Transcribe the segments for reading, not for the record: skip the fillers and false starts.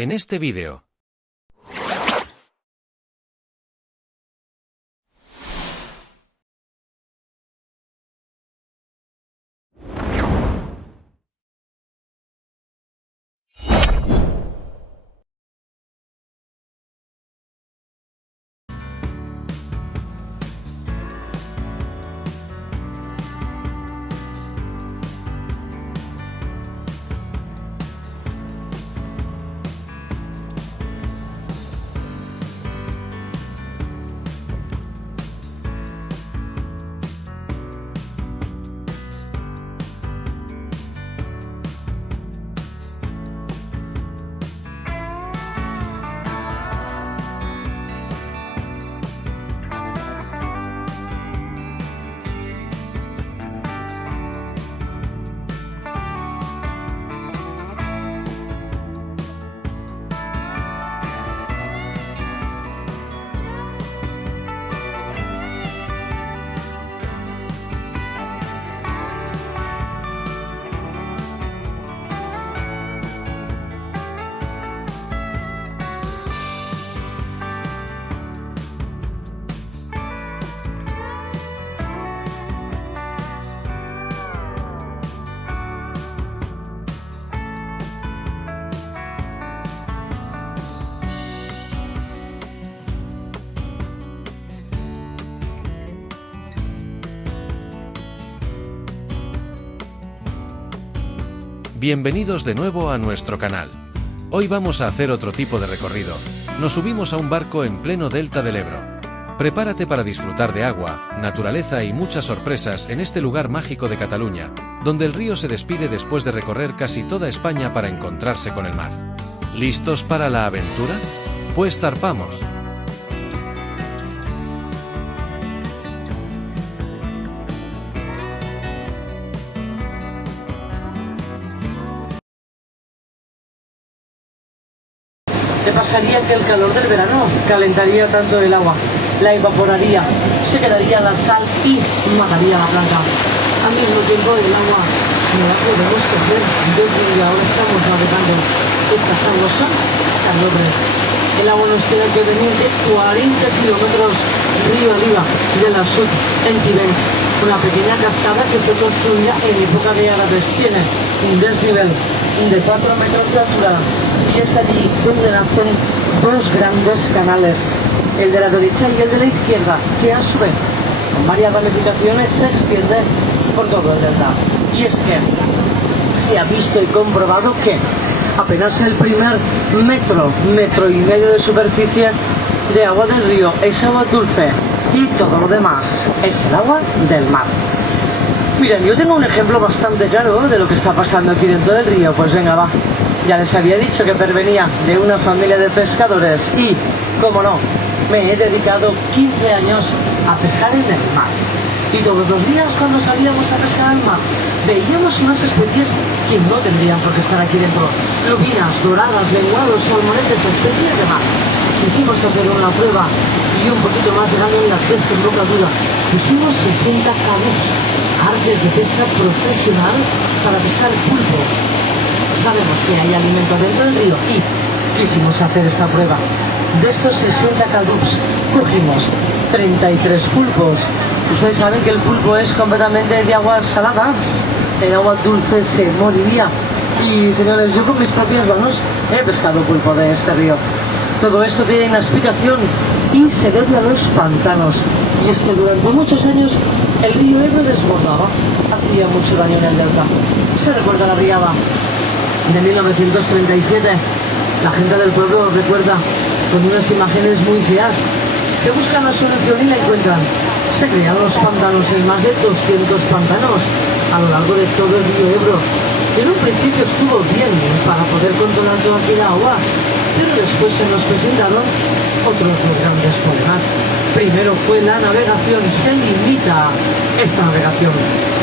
En este vídeo. Bienvenidos de nuevo a nuestro canal. Hoy vamos a hacer otro tipo de recorrido. Nos subimos a un barco en pleno delta del Ebro. Prepárate para disfrutar de agua, naturaleza y muchas sorpresas en este lugar mágico de Cataluña, donde el río se despide después de recorrer casi toda España para encontrarse con el mar. ¿Listos para la aventura? Pues zarpamos. ¿Qué pasaría que el calor del verano calentaría tanto el agua? La evaporaría, se quedaría la sal y mataría la planta. Al mismo tiempo el agua no la podemos coger desde ahora estamos navegando. Estas aguas son salobres. El agua nos tiene que venir de 40 kilómetros río arriba de la Sud en Tibens. Una pequeña cascada que fue construida en época de árabes. Tiene un desnivel de 4 metros de altura y es allí donde nacen dos grandes canales, el de la derecha y el de la izquierda, que a su vez, con varias ramificaciones, se extiende por todo el delta. Y es que se ha visto y comprobado que apenas el primer metro y medio de superficie de agua del río es agua dulce y todo lo demás es el agua del mar. Miren, yo tengo un ejemplo bastante claro de lo que está pasando aquí dentro del río. Pues venga, va. Ya les había dicho que pervenía de una familia de pescadores y, como no, me he dedicado 15 años a pescar en el mar. Y todos los días cuando salíamos a pescar al mar, veíamos unas especies que no tendrían por qué estar aquí dentro. Lubinas, doradas, lenguados, salmonetes, especies de mar. Quisimos hacer una prueba y un poquito más grande en la desembocadura. Pusimos 60 cabos, artes de pesca profesional para pescar pulpo. Sabemos que hay alimento dentro del río y quisimos hacer esta prueba. De estos 60 caducs cogimos 33 pulpos. Ustedes saben que el pulpo es completamente de agua salada, en agua dulce se moriría. Y señores, yo con mis propias manos he pescado pulpo de este río. Todo esto tiene una explicación y se debe a los pantanos. Y es que durante muchos años el río Ebro desbordaba, hacía mucho daño en el delta. Se recuerda la riada de 1937. La gente del pueblo recuerda con unas imágenes muy feas. Se buscan la solución y la encuentran. Se crearon los pantanos, en más de 200 pantanos a lo largo de todo el río Ebro. En un principio estuvo bien para poder controlar toda aquella agua, pero después se nos presentaron otros dos grandes problemas. Primero fue la navegación, se limita esta navegación.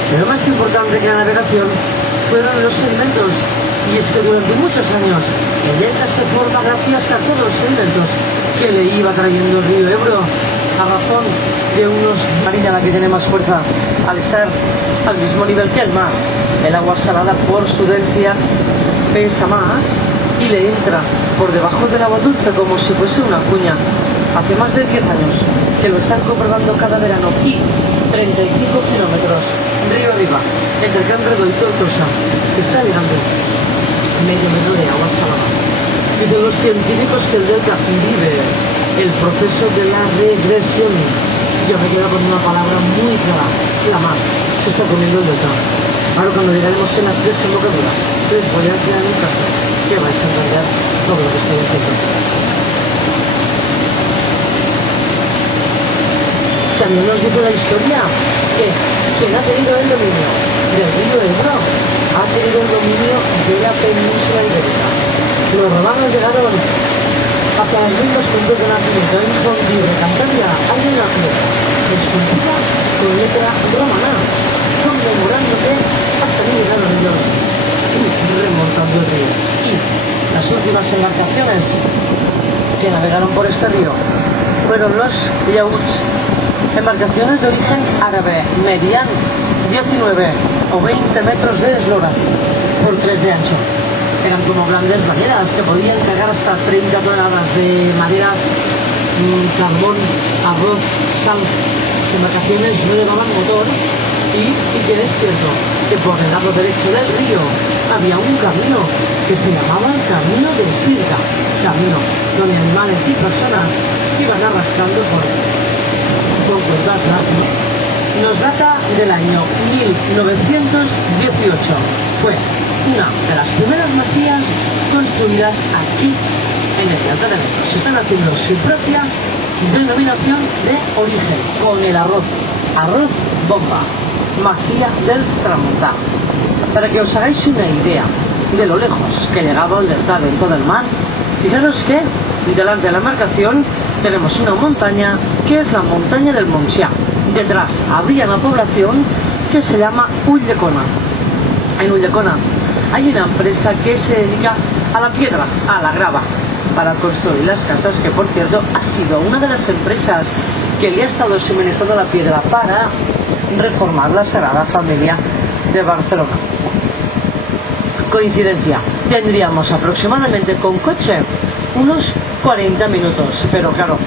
Pero más importante que la navegación fueron los sedimentos. Y es que durante muchos años el delta se forma gracias a todos los sedimentos que le iba trayendo el río Ebro, a razón de unos marina la que tiene más fuerza al estar al mismo nivel que el mar. El agua salada por su densidad pesa más y le entra por debajo del agua dulce como si fuese una cuña. Hace más de 10 años que lo están comprobando cada verano y 35 kilómetros río arriba, entre Cambredo y Tortosa, está llegando medio metro de agua salada. Dicen los científicos que el delta vive el proceso de la regresión. Ya me queda con una palabra muy clara, la mar se está comiendo el delta. Ahora cuando llegaremos en la desembocadura, les voy a enseñar un caso que vais a entender todo lo que estoy haciendo. También nos dice la historia que quien ha tenido el dominio del río Ebro ha tenido el dominio de la península ibérica. Los romanos llegaron hasta los mismos puntos de nacimiento. En Fondibre, Cantabria, hay una piedra esculpida con letra romana, conmemorando que hasta allí llegaron ellos remontando el río. Y las últimas embarcaciones que navegaron por este río fueron los yauts, embarcaciones de origen árabe, medían 19 o 20 metros de eslora por 3 de ancho. Eran como grandes bañeras que podían cargar hasta 30 toneladas de maderas, carbón, arroz, sal. Las embarcaciones no llevaban motor y sí que es cierto que por el lado derecho del río había un camino que se llamaba el Camino de Sirga, camino donde animales y personas iban arrastrando por cuerdas así. Nos data del año 1918. Fue una de las primeras masías construidas aquí en el delta del Ebro. Se están haciendo su propia denominación de origen con el arroz bomba, masía del Tramontano. Para que os hagáis una idea de lo lejos que llegaba el delta dentro del mar, fijaros que delante de la embarcación tenemos una montaña que es la montaña del Montsià. Detrás habría una población que se llama Ulldecona. En Ulldecona hay una empresa que se dedica a la piedra, a la grava, para construir las casas, que por cierto ha sido una de las empresas que le ha estado suministrando la piedra para reformar la Sagrada Familia de Barcelona. Coincidencia, tendríamos aproximadamente con coche unos 40 minutos, pero claro,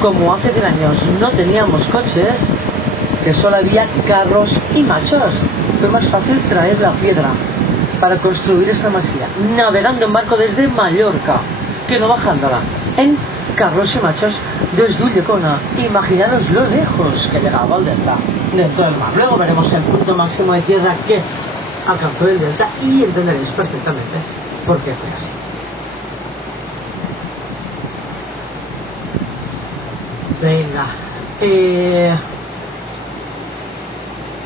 como hace 10 años no teníamos coches, que solo había carros y machos, fue más fácil traer la piedra para construir esta masía, navegando en barco desde Mallorca, que no bajándola, en carros y machos desde Ulldecona. Imaginaros lo lejos que llegaba el delta dentro del mar. Luego veremos el punto máximo de tierra que alcanzó el delta y entenderéis perfectamente por qué fue así. Venga,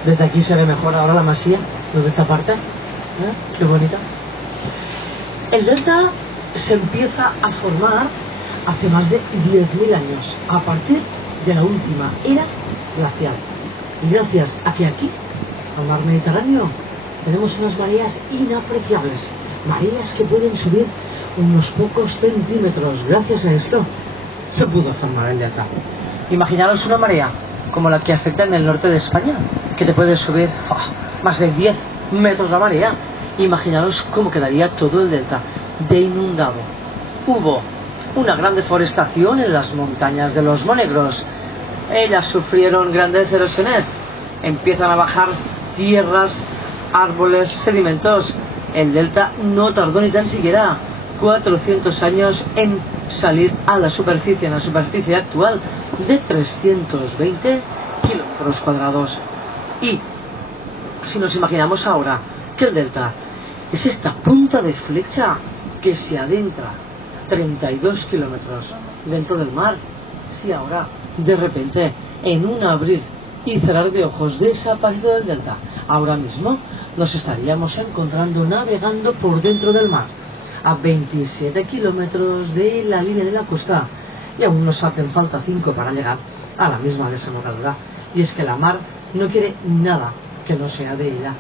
desde aquí se ve mejor ahora la masía, desde esta parte. Qué bonita. El delta se empieza a formar hace más de 10.000 años, a partir de la última era glacial. Y gracias a que aquí, al mar Mediterráneo, tenemos unas mareas inapreciables, mareas que pueden subir unos pocos centímetros. Gracias a esto se pudo formar el delta. Imaginaros una marea como la que afecta en el norte de España, que te puede subir más de 10 metros la marea. Imaginaros cómo quedaría todo el delta de inundado. Hubo una gran deforestación en las montañas de los Monegros. Ellas sufrieron grandes erosiones. Empiezan a bajar tierras, árboles, sedimentos. El delta no tardó ni tan siquiera 400 años en salir a la superficie, en la superficie actual de 320 kilómetros cuadrados. Y si nos imaginamos ahora que el delta es esta punta de flecha que se adentra 32 kilómetros dentro del mar, si ahora de repente en un abrir y cerrar de ojos desaparecido del delta, ahora mismo nos estaríamos encontrando navegando por dentro del mar a 27 kilómetros de la línea de la costa, y aún nos hacen falta 5 para llegar a la misma desembocadura. Y es que la mar no quiere nada que no sea de ella.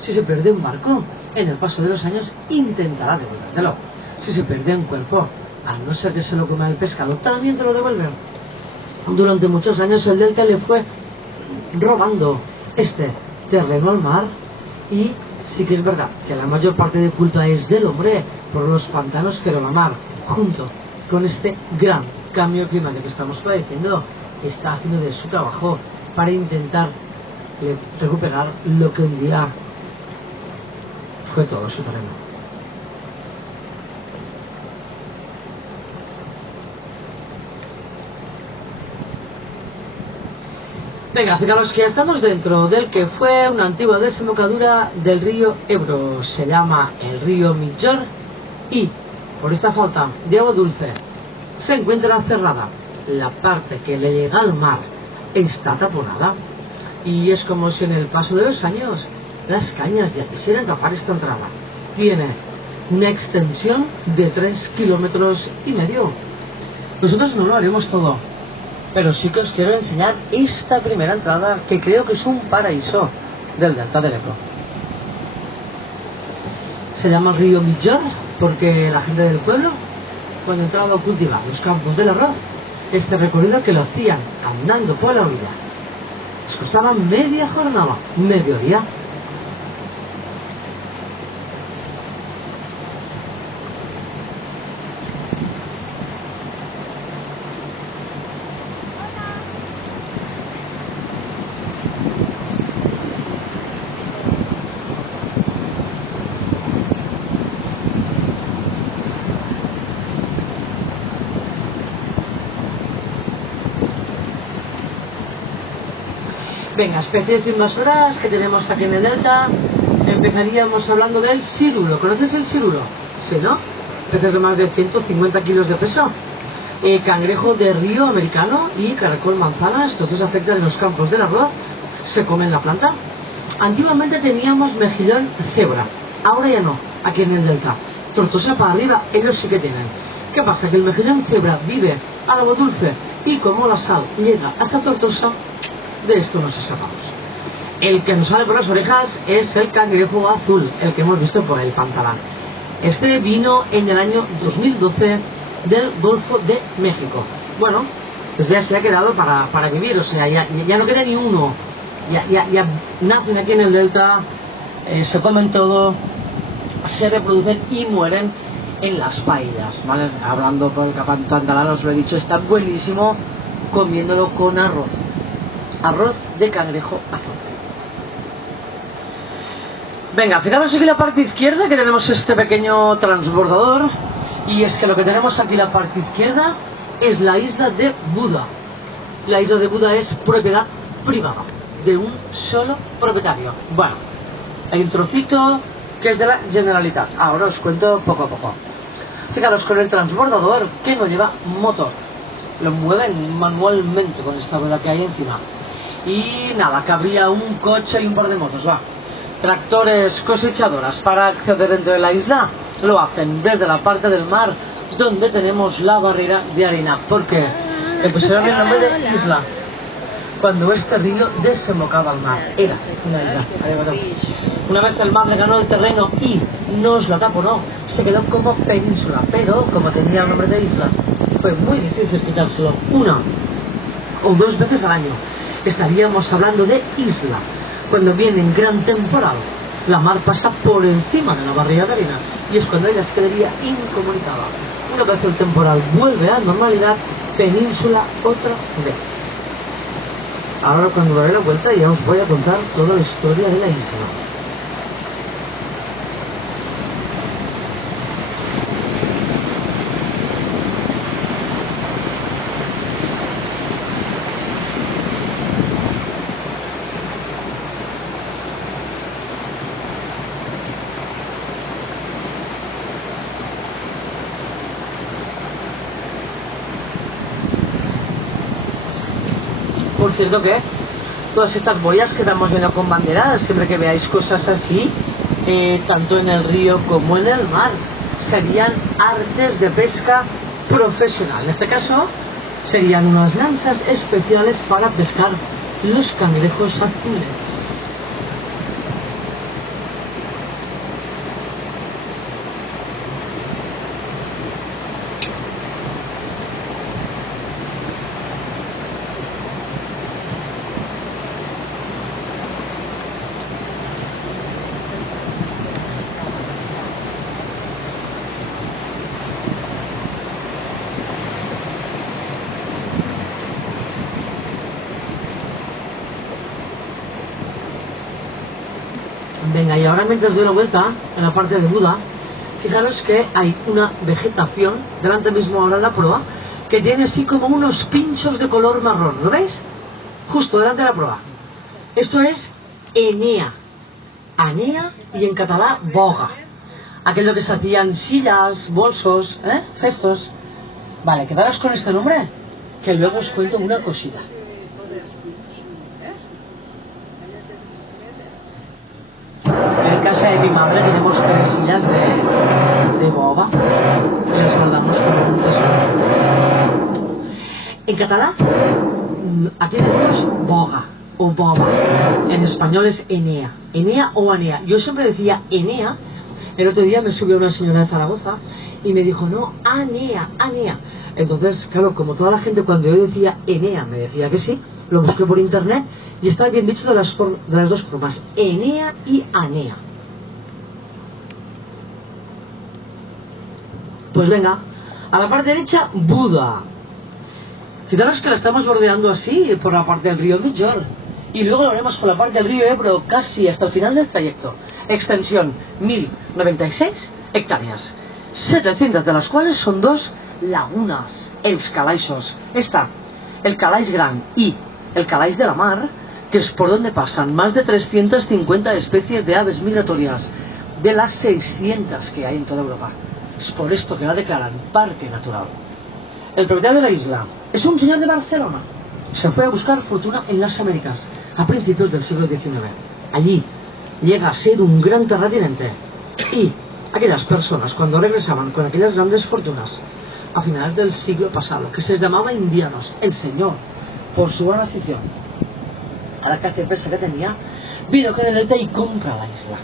Si se pierde un barco, en el paso de los años intentará devolvértelo. Si se pierde un cuerpo, a no ser que se lo coma el pescado, también te lo devuelven. Durante muchos años el delta le fue robando este terreno al mar y Sí que es verdad que la mayor parte de culpa es del hombre por los pantanos, pero la mar, junto con este gran cambio climático que estamos padeciendo, está haciendo de su trabajo para intentar recuperar lo que un día fue todo su terreno. Venga, fijaros que ya estamos dentro del que fue una antigua desembocadura del río Ebro. Se llama el río Migjorn y, por esta falta de agua dulce, se encuentra cerrada. La parte que le llega al mar está taponada. Y es como si en el paso de los años las cañas ya quisieran tapar esta entrada. Tiene una extensión de 3,5 kilómetros. Nosotros no lo haremos todo, pero sí que os quiero enseñar esta primera entrada, que creo que es un paraíso del delta del Ebro. Se llama río Migjorn porque la gente del pueblo, cuando entraba a cultivar los campos del arroz, este recorrido que lo hacían andando por la orilla, les costaba media jornada, mediodía. Venga, especies invasoras que tenemos aquí en el delta. Empezaríamos hablando del cirulo. ¿Conoces el cirulo? Sí, ¿no? Peces de más de 150 kilos de peso. Cangrejo de río americano y caracol manzana. Estos dos afectan en los campos del arroz. Se comen la planta. Antiguamente teníamos mejillón cebra. Ahora ya no, aquí en el delta. Tortosa para arriba, ellos sí que tienen. ¿Qué pasa? Que el mejillón cebra vive al agua dulce y como la sal llega hasta Tortosa, de esto nos escapamos. El que nos sale por las orejas es el cangrejo azul, el que hemos visto por el pantalán. Este vino en el año 2012 del Golfo de México. Bueno, pues ya se ha quedado para vivir, o sea, ya no queda ni uno. Ya nacen aquí en el delta, se comen todo, se reproducen y mueren en las paellas, ¿vale? Hablando por el pantalán, os lo he dicho, está buenísimo comiéndolo con arroz. Arroz de cangrejo azul. Venga, fijaros aquí la parte izquierda, que tenemos este pequeño transbordador. Y es que lo que tenemos aquí la parte izquierda es la isla de Buda. La isla de Buda es propiedad privada de un solo propietario. Bueno, hay un trocito que es de la Generalitat. Ahora os cuento poco a poco. Fijaros con el transbordador que no lleva motor. Lo mueven manualmente con esta rueda que hay encima. Y nada, cabría un coche y un par de motos, va. Tractores, cosechadoras para acceder dentro de la isla lo hacen desde la parte del mar donde tenemos la barrera de arena, porque le pusieron el nombre de isla cuando este río desembocaba al mar. Era una isla. Una vez el mar le ganó el terreno y nos lo taponó, se quedó como península, pero como tenía el nombre de isla, fue muy difícil quitárselo una o dos veces al año. Estaríamos hablando de isla. Cuando viene en gran temporal, la mar pasa por encima de la barrera de arena y es cuando ella se quedaría incomunicada. Una vez el temporal vuelve a la normalidad, península otra vez. Ahora cuando daré la vuelta ya os voy a contar toda la historia de la isla. Por cierto que todas estas boyas que estamos viendo con banderas, siempre que veáis cosas así, tanto en el río como en el mar, serían artes de pesca profesional. En este caso serían unas lanzas especiales para pescar los cangrejos azules. ahora mientras doy la vuelta, en la parte de Buda, fijaros que hay una vegetación, delante mismo ahora en la proa, que tiene así como unos pinchos de color marrón, ¿lo veis? Justo delante de la proa. Esto es Enea. Anea y en catalán boga. Aquello que se hacían sillas, bolsos, cestos. Vale, quedaros con este nombre, que luego os cuento una cosita. En casa de mi madre tenemos 3 sillas de boba y las guardamos como un tesoro. En catalán, aquí decimos boga o boba. En español es Enea. Enea o Anea. Yo siempre decía Enea. El otro día me subió una señora de Zaragoza y me dijo, no, Anea, Anea. Entonces, claro, como toda la gente cuando yo decía Enea me decía que sí, lo busqué por internet y está bien dicho de las dos formas, Enea y Anea. Pues venga, a la parte derecha, Buda. Fijaros que la estamos bordeando así por la parte del río Migjol y luego lo haremos por la parte del río Ebro casi hasta el final del trayecto. Extensión 1096 hectáreas, 700 de las cuales son 2 lagunas, els calaixos. Está el Calais Gran y el Calais de la Mar, que es por donde pasan más de 350 especies de aves migratorias, de las 600 que hay en toda Europa. Es por esto que la declaran parque natural. El propietario de la isla es un señor de Barcelona. Se fue a buscar fortuna en las Américas a principios del siglo XIX. Allí llega a ser un gran terrateniente y aquellas personas cuando regresaban con aquellas grandes fortunas a finales del siglo pasado, que se llamaba indianos, el señor, por su gran afición a la caza y pesca que tenía, vino con el delta y compra la isla.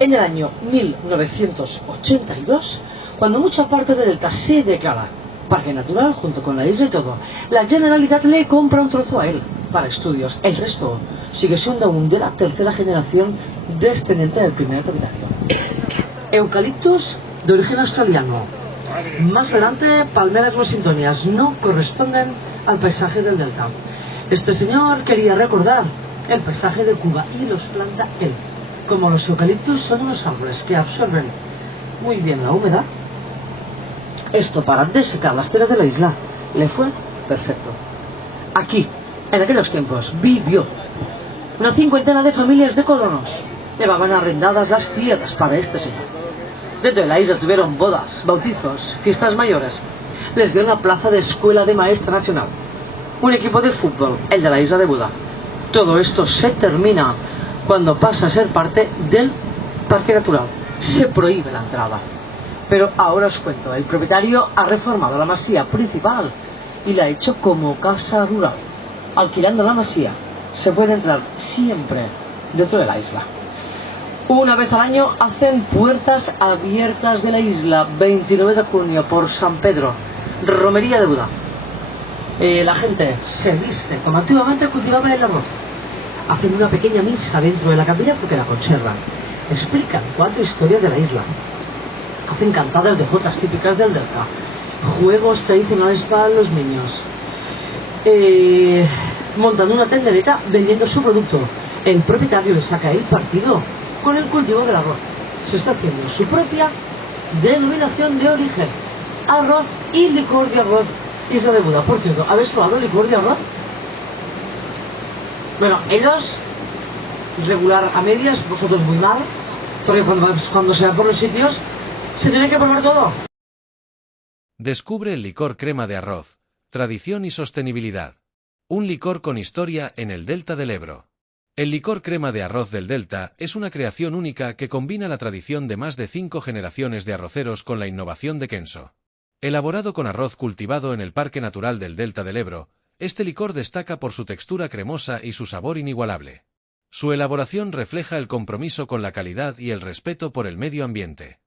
En el año 1982, cuando mucha parte del delta se declara parque natural junto con la isla y todo, la Generalitat le compra un trozo a él para estudios. El resto sigue siendo aún de la tercera generación descendiente del primer propietario. Eucaliptus de origen australiano. Más adelante, palmeras washingtonias no corresponden al paisaje del delta. Este señor quería recordar el paisaje de Cuba y los planta él. Como los eucaliptus son unos árboles que absorben muy bien la humedad, esto para desecar las tierras de la isla le fue perfecto. Aquí, en aquellos tiempos, vivió una 50 de familias de colonos. Llevaban arrendadas las tierras para este señor. Dentro de la isla tuvieron bodas, bautizos, fiestas mayores. Les dio una plaza de escuela de maestra nacional, un equipo de fútbol, el de la isla de Buda. Todo esto se termina cuando pasa a ser parte del parque natural. Se prohíbe la entrada. Pero ahora os cuento, el propietario ha reformado la masía principal y la ha hecho como casa rural. Alquilando la masía se puede entrar siempre dentro de la isla. Una vez al año hacen puertas abiertas de la isla, 29 de junio por San Pedro, romería de Buda. La gente se viste como antiguamente cultivaban el arroz. Hacen una pequeña misa dentro de la capilla porque la conservan. Explican 4 historias de la isla. Hacen cantadas de jotas típicas del delta. Juegos tradicionales para los niños. Montan una tendereta vendiendo su producto. El propietario le saca el partido con el cultivo del arroz. Se está haciendo su propia denominación de origen. Arroz y licor de arroz. Isla de Buda. Por cierto, ¿habéis probado el licor de arroz? Bueno, ellos regular a medias, vosotros muy mal, porque cuando se va por los sitios se tiene que probar todo. Descubre el licor crema de arroz, tradición y sostenibilidad. Un licor con historia en el delta del Ebro. El licor crema de arroz del delta es una creación única que combina la tradición de más de 5 generaciones de arroceros con la innovación de Kenso. Elaborado con arroz cultivado en el Parque Natural del Delta del Ebro, este licor destaca por su textura cremosa y su sabor inigualable. Su elaboración refleja el compromiso con la calidad y el respeto por el medio ambiente.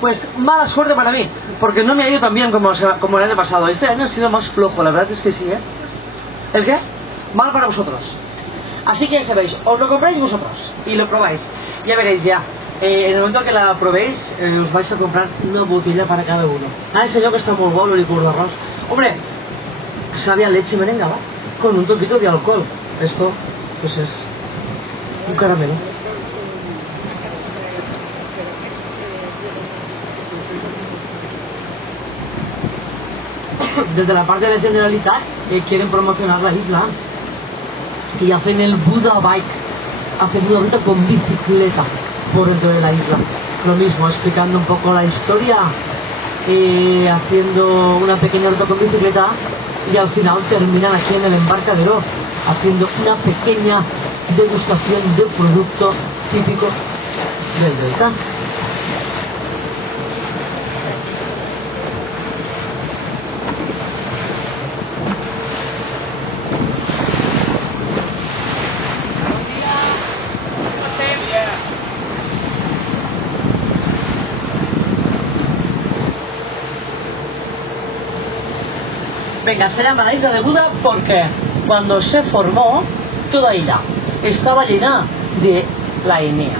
Pues mala suerte para mí, porque no me ha ido tan bien como el año pasado. Este año ha sido más flojo, la verdad es que sí, ¿eh? ¿El qué? Mal para vosotros. Así que ya sabéis, os lo compráis vosotros y lo probáis. Ya veréis ya. En el momento que la probéis, os vais a comprar una botella para cada uno. Ah, ese yo que está muy bueno el licor de arroz. Hombre, sabe a leche merengada con un toquito de alcohol. Esto, pues es un caramelo. desde la parte de la Generalitat quieren promocionar la isla y hacen el Buda Bike, hacen una ruta con bicicleta por dentro de la isla. Lo mismo, explicando un poco la historia, haciendo una pequeña ruta con bicicleta y al final terminan aquí en el embarcadero haciendo una pequeña degustación de producto típico del delta. Venga, se llama la isla de Buda porque cuando se formó, toda ella estaba llena de la Enea.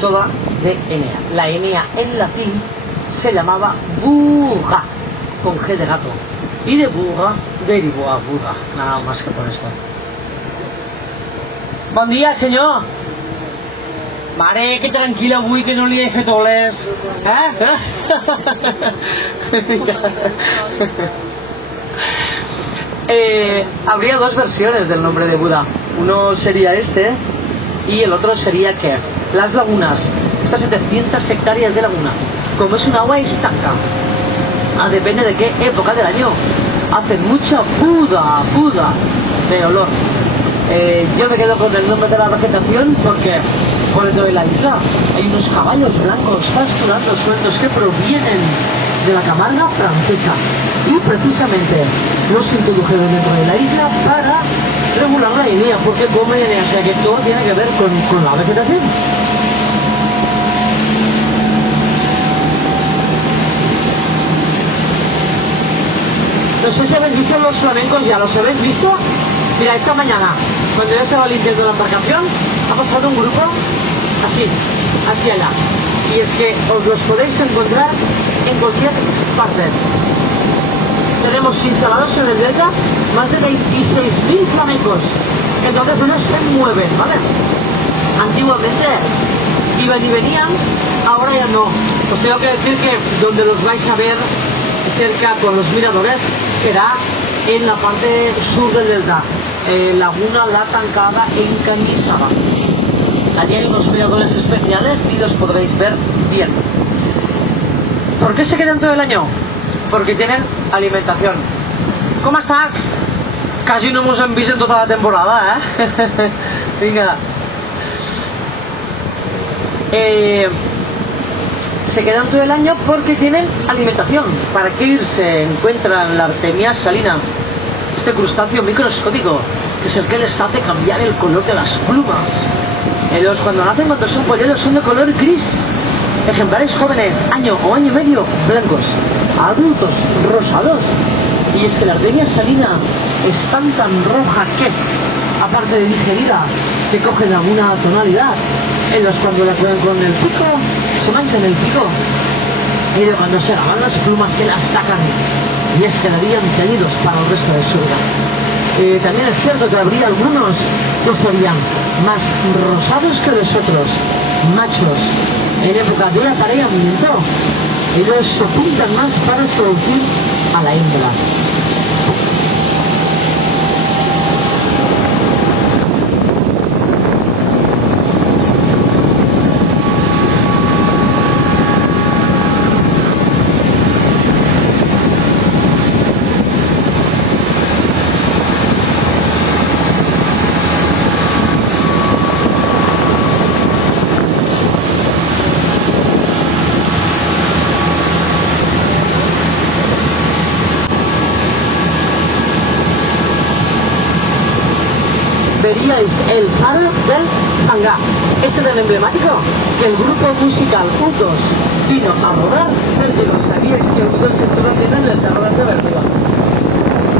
Toda de Enea. La Enea en latín se llamaba Buga, con G de gato. Y de Buga derivó a Buda, nada más que por esto. Bon dia, senyor. Mare, que tranquil·la avui, que no li he fet oles. Habría dos versiones del nombre de Buda. Uno sería este y el otro sería que las lagunas, estas 700 hectáreas de laguna, como es un agua estanca, depende de qué época del año, hacen mucha Buda de olor. Yo me quedo con el nombre de la vegetación porque por dentro de la isla hay unos caballos blancos pasturando sueltos que provienen de la Camarga francesa y precisamente los introdujeron dentro de la isla para regular la Enea, porque comen Enea, o sea que todo tiene que ver con la vegetación. No sé si habéis visto los flamencos ya, ¿los habéis visto? Mira, esta mañana, cuando yo estaba limpiando la embarcación, ha pasado un grupo así, hacia allá. Y es que os los podéis encontrar en cualquier parte. Tenemos instalados en el delta más de 26.000 flamencos. Entonces no se mueven, ¿vale? Antiguamente iban y venían, ahora ya no. Os tengo que decir que donde los vais a ver cerca con los miradores será en la parte sur del delta, Laguna La Tancada en Canyissaba. Allí hay unos miradores especiales y los podréis ver bien. ¿Por qué se quedan todo el año? Porque tienen alimentación. ¿Cómo estás? Casi no hemos visto en toda la temporada, ¿eh? Venga. Se quedan todo el año porque tienen alimentación. Para que se encuentran la Artemia salina, este crustáceo microscópico, que es el que les hace cambiar el color de las plumas. Ellos cuando nacen, cuando son polluelos, son de color gris. Ejemplares jóvenes, año o año y medio, blancos. Adultos, rosados. Y es que la Artemia salina es tan roja que, aparte de digerida, que cogen alguna tonalidad. Ellos cuando la cogen con el pico, se manchan el pico. Y de cuando se lavan las plumas se las tacan. Y es que quedarían teñidos para el resto de su vida. También es cierto que habría algunos que serían más rosados que los otros, machos, en época de apareamiento. Ellos se pintan más para seducir a la hembra. Veríais el faro del Fangá. Este tan emblemático que el grupo musical U2 vino a rodar Vértigo. ¿Sabíais que U2 se estuvo haciendo en el terror de Vértigo?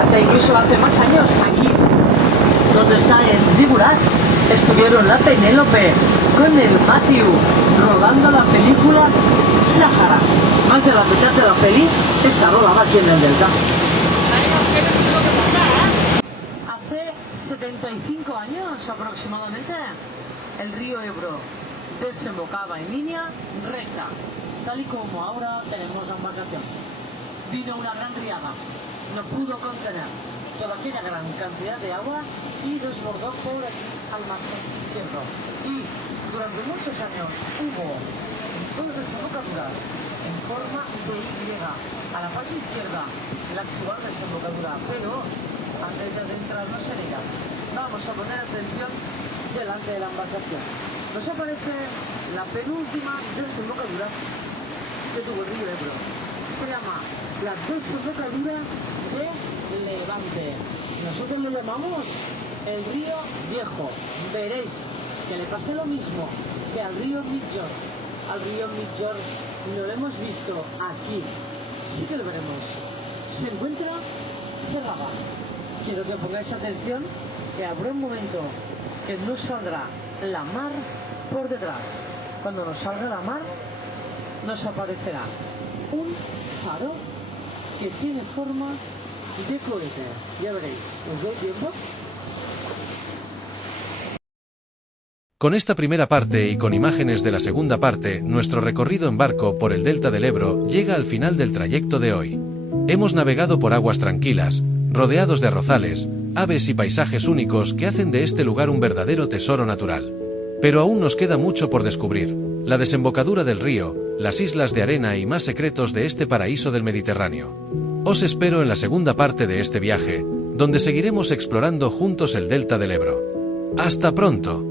Hasta incluso hace más años, aquí, donde está el Zigurat, estuvieron la Penélope con el Matthew rodando la película Sahara. Más de la mitad de la peli está rodada aquí en el Delta. 75 años aproximadamente, el río Ebro desembocaba en línea recta, tal y como ahora tenemos la embarcación. Vino una gran riada no pudo contener toda aquella gran cantidad de agua y desbordó por aquí al mar izquierdo. Y durante muchos años hubo dos desembocaduras en forma de Y a la parte izquierda, la actual desembocadura, pero antes de adentrarnos en ella, vamos a poner atención delante de la embarcación. Nos aparece la penúltima desembocadura que tuvo el río Ebro. Se llama la desembocadura de Levante. Nosotros lo llamamos el río Viejo. Veréis que le pasa lo mismo que al río Migjorn. Al río Migjorn no lo hemos visto aquí. Sí que lo veremos. Se encuentra cerrada. Quiero que pongáis atención que habrá un momento que nos saldrá la mar por detrás. Cuando nos salga la mar, nos aparecerá un faro que tiene forma de cohete. Ya veréis. ¿Os doy tiempo? Con esta primera parte y con imágenes de la segunda parte, nuestro recorrido en barco por el delta del Ebro llega al final del trayecto de hoy. Hemos navegado por aguas tranquilas, rodeados de arrozales, aves y paisajes únicos que hacen de este lugar un verdadero tesoro natural. Pero aún nos queda mucho por descubrir: la desembocadura del río, las islas de arena y más secretos de este paraíso del Mediterráneo. Os espero en la segunda parte de este viaje, donde seguiremos explorando juntos el delta del Ebro. ¡Hasta pronto!